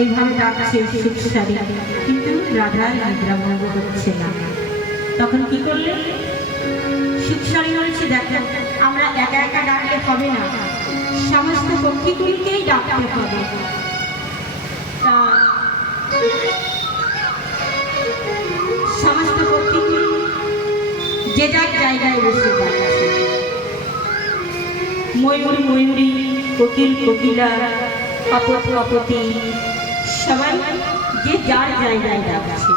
এইভাবে ডাকছে সুখসারী, কিন্তু রাধার নিদ্রাভঙ্গ হচ্ছে না। তখন কি করলে? সুখসারী বলছে, দেখো আমরা একা একা ডাকলে হবে না, সমস্ত পক্ষীগুলিকেই ডাকতে হবে। সমস্ত পক্ষীগুলি যে যার জায়গায় বসে ডাকছে। ময়ূর ময়ূরী, কোকিল কোকিলা, কপট কপতি, সবাই যে যার জায়গায় ডাকছে।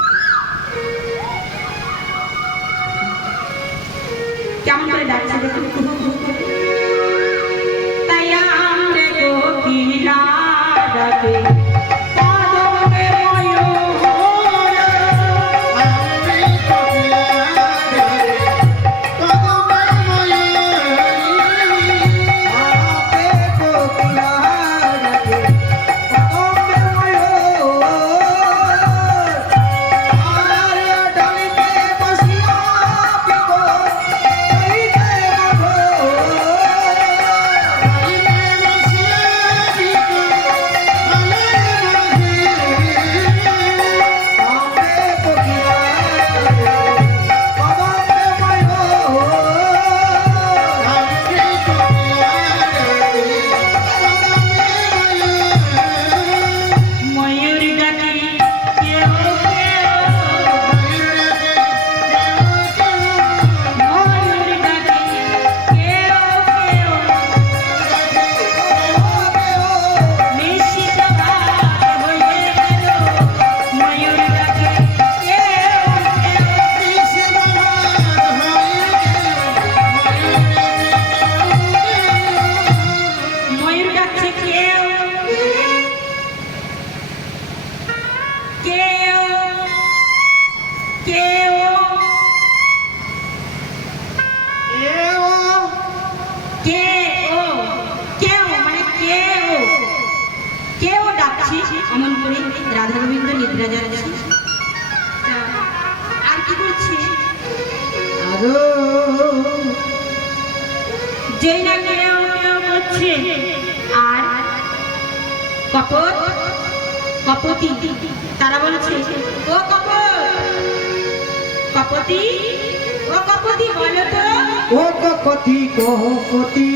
কেমন করে ডাকছে দেখুন। তাই আমরা কোকিলা ডাকে এমন করে রাধা গোবিন্দ নিদ্রা যাচ্ছে। আর কি করছে? যেই না কেউ কেউ করছে, আর কপট কপতি তারা বলছে, ও কপট কপতি, ও কপতি বলো তো, ও কপতি কপতি